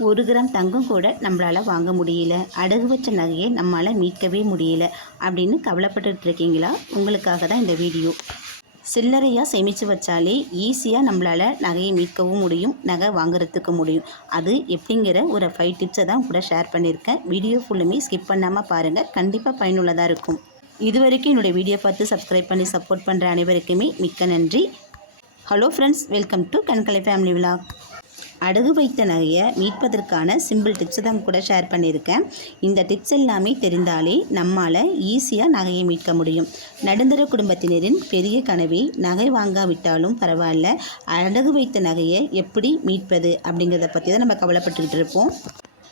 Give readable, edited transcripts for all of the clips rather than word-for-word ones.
1 gram தங்கம் கூட நம்மளால் வாங்க முடியல, அடகு வச்ச நகையை நம்மளால் மீட்கவே முடியல அப்படின்னு கவலைப்பட்டுட்டு இருக்கீங்களா? உங்களுக்காக தான் இந்த வீடியோ. சில்லறையாக சேமித்து வச்சாலே ஈஸியாக நம்மளால் நகையை மீட்கவும் முடியும், நகை வாங்குறதுக்கு முடியும். அது எப்படிங்கிற ஒரு 5 டிப்ஸை தான் கூட ஷேர் பண்ணியிருக்கேன். வீடியோ ஃபுல்லுமே ஸ்கிப் பண்ணாமல் பாருங்கள், கண்டிப்பாக பயனுள்ளதாக இருக்கும். இது வரைக்கும் என்னுடைய வீடியோ பார்த்து சப்ஸ்கிரைப் பண்ணி சப்போர்ட் பண்ணுற அனைவருக்குமே மிக்க நன்றி. ஹலோ ஃப்ரெண்ட்ஸ், வெல்கம் டு கண்கலை ஃபேமிலி விலாக். அடகு வைத்த நகையை மீட்பதற்கான சிம்பிள் டிப்ஸ் தான் கூட ஷேர் பண்ணியிருக்கேன். இந்த டிப்ஸ் எல்லாமே தெரிந்தாலே நம்மால் ஈஸியாக நகையை மீட்க முடியும். நடுத்தர குடும்பத்தினரின் பெரிய கனவே நகை வாங்காவிட்டாலும் பரவாயில்ல, அடகு வைத்த நகையை எப்படி மீட்பது அப்படிங்கிறத பற்றி தான் நம்ம கவலைப்பட்டுக்கிட்டு இருப்போம்.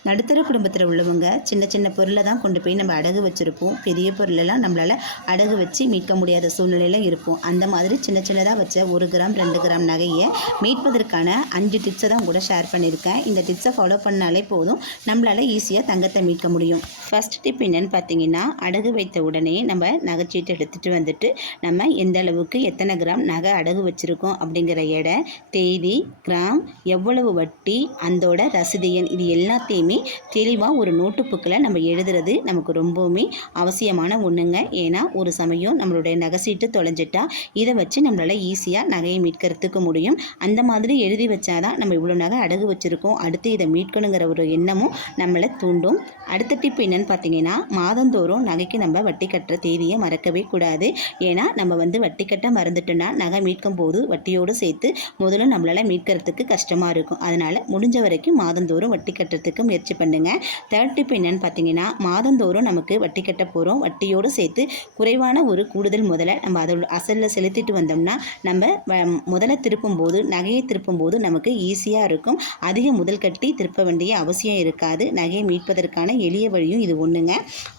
நடுத்தர குடும்பத்தில் உள்ளவங்க சின்ன சின்ன பொருளை தான் கொண்டு போய் நம்ம அடகு வச்சுருப்போம். பெரிய பொருளெல்லாம் நம்மளால் அடகு வச்சு மீட்க முடியாத சூழ்நிலையில் இருப்போம். அந்த மாதிரி சின்ன சின்னதாக வச்ச 1 கிராம் 2 கிராம் நகையை மீட்பதற்கான 5 டிப்ஸை தான் கூட ஷேர் பண்ணியிருக்கேன். இந்த டிப்ஸை ஃபாலோ பண்ணாலே போதும், நம்மளால் ஈஸியாக தங்கத்தை மீட்க முடியும். ஃபர்ஸ்ட் டிப் என்னென்னு பார்த்தீங்கன்னா, அடகு வைத்த உடனே நம்ம நகைச்சீட்டு எடுத்துகிட்டு வந்துட்டு நம்ம எந்த அளவுக்கு எத்தனை கிராம் நகை அடகு வச்சுருக்கோம் அப்படிங்கிற எடை, தேதி, கிராம், எவ்வளவு வட்டி, அதோட ரசீது எண், இது எல்லாத்தையுமே தெளிவாக ஒரு நோட்டு புக்கில் நம்ம எழுதுறது நமக்கு ரொம்பவுமே அவசியமான ஒன்றுங்க. ஏன்னா ஒரு சமயம் நம்மளுடைய நகைச்சீட்டு தொலைஞ்சிட்டா இதை வச்சு நம்மளால் ஈஸியாக நகையை மீட்கிறதுக்கு முடியும். அந்த மாதிரி எழுதி வச்சாதான் நம்ம இவ்வளோ நகை அடகு வச்சுருக்கோம், அடுத்து இதை மீட்கணுங்கிற ஒரு எண்ணமும் நம்மளை தூண்டும். அடுத்த டிப் என்னன்னு பார்த்தீங்கன்னா, மாதந்தோறும் நகைக்கு நம்ம வட்டி கட்டுற தேதியை மறக்கவே கூடாது. ஏன்னா நம்ம வட்டி கட்ட மறந்துட்டோன்னா நகை மீட்கும் போது வட்டியோடு சேர்த்து முதல்ல நம்மளால் மீட்கிறதுக்கு கஷ்டமாக இருக்கும். அதனால் முடிஞ்ச வரைக்கும் மாதந்தோறும் வட்டி கட்டுறதுக்கு முயற்சி பண்ணுங்க. தேர்ட் டிப் என்னன்னு பார்த்தீங்கன்னா, மாதந்தோறும் நமக்கு வட்டி கட்ட போகிறோம், வட்டியோடு சேர்த்து குறைவான ஒரு கூடுதல் முதலை நம்ம அதோட அசலில் செலுத்திட்டு வந்தோம்னா நம்ம முதலை திருப்பும் போது, நகையை திருப்பும் போது நமக்கு ஈஸியாக இருக்கும். அதிக முதல் கட்டி திருப்ப வேண்டிய அவசியம் இருக்காது. நகையை மீட்பதற்கான எளிய வழியும் இது ஒன்றுங்க.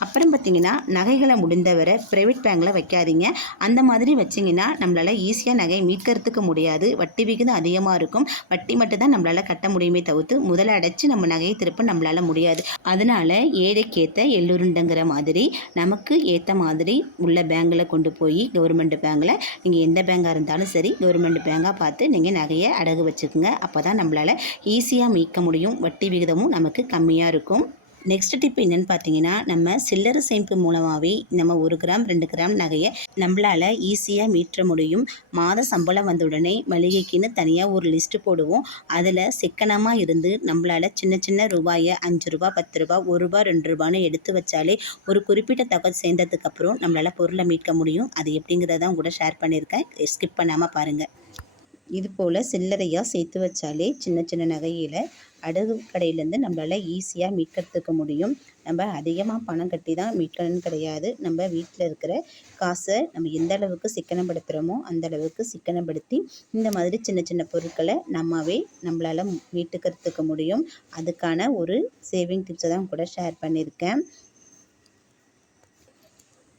அப்புறம் பார்த்தீங்கன்னா, நகைகளை முடிந்தவரை ப்ரைவேட் பேங்கில் வைக்காதீங்க. அந்த மாதிரி வச்சிங்கன்னா நம்மளால் ஈஸியாக நகையை மீட்கிறதுக்கு முடியாது. வட்டி விகிதம் அதிகமாக இருக்கும். வட்டி மட்டும் தான் நம்மளால் கட்ட முடியுமே தவிர்த்து முதலை அடைச்சி நம்ம நகையை திருப்ப நம்மளால் முடியாது. அதனால் ஏழைக்கேற்ற எள்ளுருண்டைங்கிற மாதிரி நமக்கு ஏற்ற மாதிரி உள்ள பேங்கில் கொண்டு போய், கவர்மெண்ட் பேங்கில், நீங்கள் எந்த பேங்காக இருந்தாலும் சரி கவர்மெண்ட் பேங்காக பார்த்து நீங்கள் நகையை அடகு வச்சுக்கோங்க. அப்போ தான் நம்மளால் ஈஸியாக மீட்க முடியும். வட்டி விகிதமும் நமக்கு கம்மியாக இருக்கும். நெக்ஸ்ட் டிப் என்னென்னு பார்த்தீங்கன்னா, நம்ம சில்லறை சேமிப்பு மூலமாகவே நம்ம 1 கிராம் 2 கிராம் நகையை நம்மளால் ஈஸியாக மீட்க முடியும். மாத சம்பளம் வந்த உடனே மளிகைக்குன்னு தனியாக ஒரு லிஸ்ட்டு போடுவோம். அதில் சிக்கனமாக இருந்து நம்மளால் சின்ன சின்ன ரூபாயை 5 ரூபா 10 ரூபா 1 ரூபா 2 ரூபான்னு எடுத்து வச்சாலே ஒரு குறிப்பிட்ட தொகை சேர்ந்ததுக்கப்புறம் நம்மளால் பொருளை மீட்க முடியும். அது எப்படிங்கிறதான் கூட ஷேர் பண்ணியிருக்கேன், ஸ்கிப் பண்ணாமல் பாருங்கள். இது போல் சில்லறையாக சேர்த்து வச்சாலே சின்ன சின்ன நகையில் அடகு கடையிலேருந்து நம்மளால் ஈஸியாக மீட்கிறதுக்கு முடியும். நம்ம அதிகமாக பணம் கட்டி தான் மீட்கணும்னு கிடையாது. நம்ம வீட்டில் இருக்கிற காசை நம்ம எந்த அளவுக்கு சிக்கனப்படுத்துகிறோமோ அந்த அளவுக்கு சிக்கனப்படுத்தி இந்த மாதிரி சின்ன சின்ன பொருட்களை நம்மளால் மீட்டுக்கிறதுக்கு முடியும். அதுக்கான ஒரு சேவிங் டிப்ஸை தான் கூட ஷேர் பண்ணியிருக்கேன்.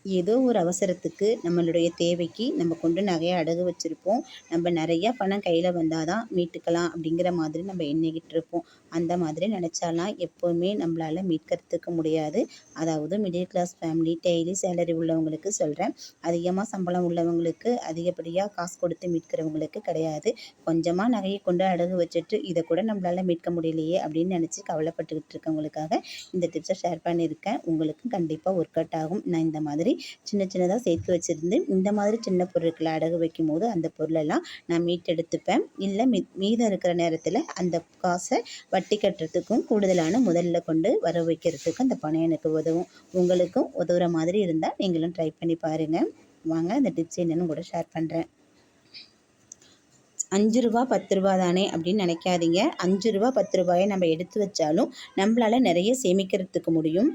ஏதோ ஒரு அவசரத்துக்கு நம்மளுடைய தேவைக்கு நம்ம கொண்டு நகையை அடகு வச்சுருப்போம். நம்ம நிறையா பணம் கையில் வந்தால் தான் மீட்டுக்கலாம் அப்படிங்கிற மாதிரி நம்ம எண்ணிக்கிட்டு இருப்போம். அந்த மாதிரி நினச்சாலாம் எப்போவுமே நம்மளால் மீட்கிறதுக்கு முடியாது. அதாவது middle class family, daily salary உள்ளவங்களுக்கு சொல்கிறேன். அதிகமாக சம்பளம் உள்ளவங்களுக்கு, அதிகப்படியாக காசு கொடுத்து மீட்கிறவங்களுக்கு கிடையாது. கொஞ்சமாக நகையை கொண்டு அடகு வச்சுட்டு இதை கூட நம்மளால் மீட்க முடியலையே அப்படின்னு நினச்சி கவலைப்பட்டுக்கிட்டு இருக்கவங்களுக்காக இந்த டிப்ஸை ஷேர் பண்ணியிருக்கேன். உங்களுக்கும் கண்டிப்பாக ஒர்க் அவுட் ஆகும். நான் இந்த மாதிரி சின்ன சின்னதாக சேர்த்து வச்சுருந்து இந்த மாதிரி சின்ன பொருட்களை அடகு வைக்கும் போது அந்த பொருளெல்லாம் நான் மீட்டெடுத்துப்பேன். இல்லை மீதம் இருக்கிற நேரத்தில் அந்த காசை வட்டி கட்டுறதுக்கும் கூடுதலான முதல்ல கொண்டு வர வைக்கிறதுக்கும் அந்த பணம் எனக்கு உதவும். உங்களுக்கும் உதவுற மாதிரி இருந்தால் நீங்களும் ட்ரை பண்ணி பாருங்கள். வாங்க இந்த டிப்ஸ் என்னன்னு கூட ஷேர் பண்ணுறேன். 5 ரூபா 10 ரூபா தானே அப்படின்னு நினைக்காதீங்க. 5 ரூபா 10 ரூபாயை நம்ம எடுத்து வச்சாலும் நம்மளால் நிறைய சேமிக்கிறதுக்கு முடியும்.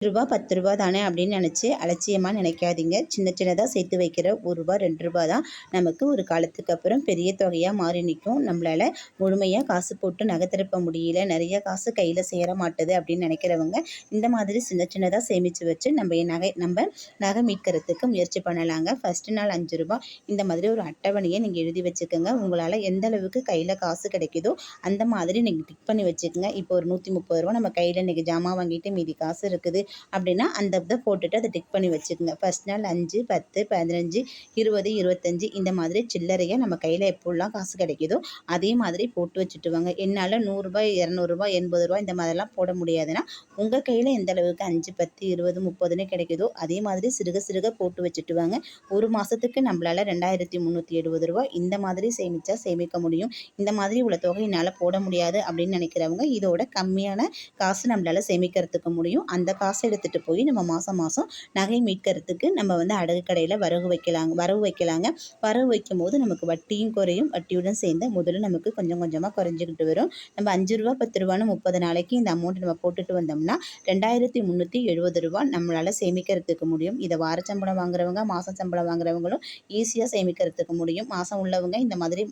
ரூபா 10 ரூபா தானே அப்படின்னு நினச்சி அலட்சியமாக நினைக்காதீங்க. சின்ன சின்னதாக சேர்த்து வைக்கிற 1 ரூபா 2 ரூபா தான் நமக்கு ஒரு காலத்துக்கு அப்புறம் பெரிய தொகையாக மாறி நிற்கும். நம்மளால் முழுமையாக காசு போட்டு நகை திருப்ப முடியல, நிறைய காசு கையில் சேர மாட்டுது அப்படின்னு நினைக்கிறவங்க இந்த மாதிரி சின்ன சின்னதாக சேமித்து வச்சு நம்ம நகை மீட்கிறதுக்கு முயற்சி பண்ணலாங்க. ஃபஸ்ட்டு நாள் 5 ரூபா இந்த மாதிரி ஒரு அட்டவணையை நீங்கள் எழுதி வச்சுக்கோங்க. உங்களால் எந்த அளவுக்கு கையில் காசு கிடைக்குதோ அந்த மாதிரி நீங்கள் டிக் பண்ணி வச்சுக்கோங்க. இப்போ ஒரு 130 ரூபா நம்ம கையில் இன்றைக்கி ஜாமான் வாங்கிட்டு மீதி காசு இருக்குது அப்படின்னா அந்த இதை போட்டுட்டு அதை டிக் பண்ணி வச்சுக்கோங்க. ஃபர்ஸ்ட் நாள் 5, 10, 15, 20, 25 இந்த மாதிரி சில்லறையாக நம்ம கையில் எப்போல்லாம் காசு கிடைக்குதோ அதே மாதிரி போட்டு வச்சுட்டு வாங்க. என்னால் ₹100, ₹200, ₹80 இந்த மாதிரிலாம் போட முடியாதுன்னா உங்கள் கையில் எந்த அளவுக்கு 5, 10, 20, 30ன்னு கிடைக்குதோ அதே மாதிரி சிறுக சிறுக போட்டு வச்சுட்டு வாங்க. ஒரு மாதத்துக்கு நம்மளால் ₹2370 இந்த மாதிரி சேமிக்க முடியும். இந்த மாதிரி உள்ள தொகை என்னால் போட முடியாது அப்படின்னு நினைக்கிறவங்க இதோட கம்மியான காசு நம்மளால் சேமிக்கிறதுக்கு முடியும். அந்த காசை எடுத்துகிட்டு போய் நம்ம மாதம் மாதம் நகை மீட்கிறதுக்கு நம்ம அடகு கடையில் வரவு வைக்கலாங்க. வரவு வைக்கும் போது நமக்கு வட்டியும் குறையும். வட்டியுடன் சேர்ந்த முதல்ல நமக்கு கொஞ்சம் கொஞ்சமாக குறைஞ்சிக்கிட்டு வரும். நம்ம ₹5, ₹10ன்னு 30 நாளைக்கு இந்த அமௌண்ட் நம்ம போட்டுட்டு வந்தோம்னா ₹2370 நம்மளால் சேமிக்கிறதுக்கு முடியும். இதை வார சம்பளம் வாங்குறவங்க, மாதம் சம்பளம் வாங்குறவங்களும் ஈஸியாக சேமிக்கிறதுக்கு முடியும். மாதம் உள்ளவங்க இந்த மாதிரி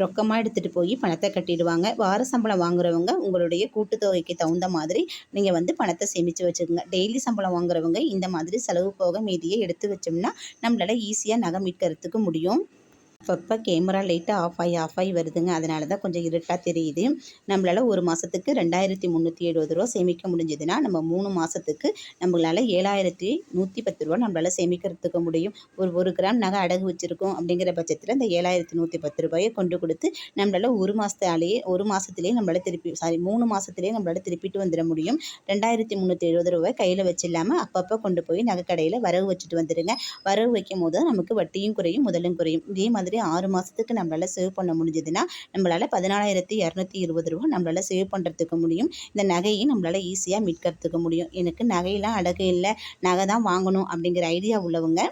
ரொக்கமாக எடுத்துகிட்டு போய் பணத்தை கட்டிடுவாங்க. வார சம்பளம் வாங்குறவங்க உங்களுடைய கூட்டுத்தொகைக்கு தகுந்த மாதிரி நீங்கள் பணத்தை சேமித்து வச்சுக்கோங்க. டெய்லி சம்பளம் வாங்குறவங்க இந்த மாதிரி செலவு போக மீதியை எடுத்து வச்சோம்னா நம்மளால் ஈஸியாக நகை மீட்கிறதுக்கு முடியும். அப்பப்போ கேமரா லைட்டாக ஆஃப் ஆகி வருதுங்க. அதனால தான் கொஞ்சம் இருட்டாக தெரியுது. நம்மளால் ஒரு மாதத்துக்கு ₹2370 சேமிக்க முடிஞ்சதுன்னா நம்ம 3 மாதத்துக்கு நம்மளால் ₹7110 நம்மளால் சேமிக்கிறதுக்கு முடியும். ஒரு கிராம் நகை அடகு வச்சுருக்கோம் அப்படிங்கிற பட்சத்தில் இந்த ₹7110 கொண்டு கொடுத்து நம்மளால் ஒரு மாதத்துலேயே நம்மளால் 3 மாதத்துலேயே நம்மளால் திருப்பிட்டு வந்துட முடியும். ₹2370 கையில் வச்சில்லாமல் அப்பப்போ கொண்டு போய் நகை கடையில் வரவு வச்சுட்டு வந்துடுங்க. வரவு வைக்கும் போது நமக்கு வட்டியும் குறையும், முதலும் குறையும். இதே மாதிரி 6 மாதத்துக்கு நம்மளால் சேவ் பண்ண முடிஞ்சதுன்னா நம்மளால் ₹14,220 நம்மளால் சேவ் பண்ணுறதுக்கு முடியும். இந்த நகையை நம்மளால் ஈஸியாக மீட்கிறதுக்கு முடியும். எனக்கு நகையெல்லாம் அடகு இல்லை, நகை தான் வாங்கணும் அப்படிங்கிற ஐடியா உள்ளவங்க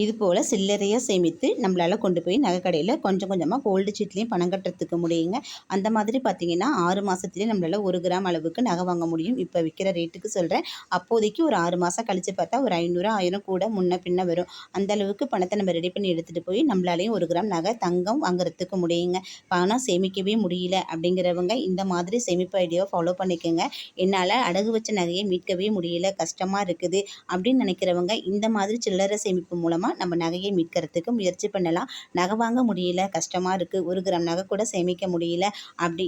இது போல் சில்லறையாக சேமித்து நம்மளால் கொண்டு போய் நகை கடையில் கொஞ்சம் கொஞ்சமாக கோல்டு சீட்லேயும் பணம் கட்டுறதுக்கு முடியுங்க. அந்த மாதிரி பார்த்திங்கன்னா 6 மாதத்துலேயே நம்மளால் 1 கிராம் அளவுக்கு நகை வாங்க முடியும். இப்போ விற்கிற ரேட்டுக்கு சொல்கிறேன். அப்போதைக்கு ஒரு 6 மாதம் கழித்து பார்த்தா ஒரு 500, 1000 கூட முன்ன பின்ன வரும். அந்த அளவுக்கு பணத்தை நம்ம ரெடி பண்ணி எடுத்துகிட்டு போய் நம்மளாலேயும் 1 கிராம் நகை தங்கம் வாங்குறதுக்கு முடியுங்க. பணம் சேமிக்கவே முடியல அப்படிங்கிறவங்க இந்த மாதிரி சேமிப்பு ஐடியாவை ஃபாலோ பண்ணிக்கோங்க. என்னால் அடகு வச்ச நகையை மீட்கவே முடியல, கஷ்டமாக இருக்குது அப்படின்னு நினைக்கிறவங்க இந்த மாதிரி சில்லறை சேமிப்பு மூலமாக நம்ம நகையை மீட்கிறதுக்கு முயற்சி பண்ணலாம். நகை வாங்க முடியல, கஷ்டமாக இருக்குது, 1 கிராம் நகை கூட சேமிக்க முடியல, அப்படி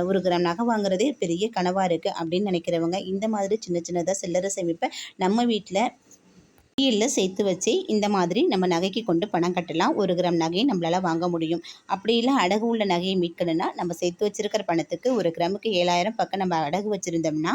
1 கிராம் நகை வாங்குறதே பெரிய கனவாக இருக்குது அப்படின்னு நினைக்கிறவங்க இந்த மாதிரி சின்ன சின்னதாக சில்லறை சேமிப்பை நம்ம வீட்டில் சேர்த்து வச்சு இந்த மாதிரி நம்ம நகைக்கு கொண்டு பணம் கட்டலாம். 1 கிராம் நகையை நம்மளால் வாங்க முடியும். அப்படிலாம் அடகு உள்ள நகையை மீட்கணும்னா நம்ம சேர்த்து வச்சிருக்கிற பணத்துக்கு 1 கிராமுக்கு 7000 பக்கம் நம்ம அடகு வச்சுருந்தோம்னா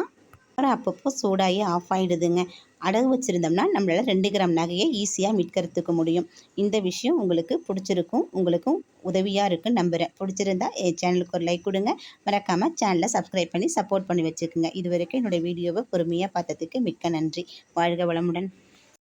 அப்பப்போ சூடாகி ஆஃப் ஆகிடுதுங்க. அடகு வச்சுருந்தோம்னா நம்மளால் 2 கிராம் நகையை ஈஸியாக மீட்கிறதுக்கு முடியும். இந்த விஷயம் உங்களுக்கு பிடிச்சிருக்கும், உங்களுக்கும் உதவியாக இருக்குன்னு நம்புகிறேன். பிடிச்சிருந்தா என் சேனலுக்கு ஒரு லைக் கொடுங்க. மறக்காமல் சேனலை சப்ஸ்கிரைப் பண்ணி சப்போர்ட் பண்ணி வச்சுக்கோங்க. இது வரைக்கும் என்னோடய வீடியோவை பொறுமையாக பார்த்ததுக்கு மிக்க நன்றி. வாழ்க வளமுடன்.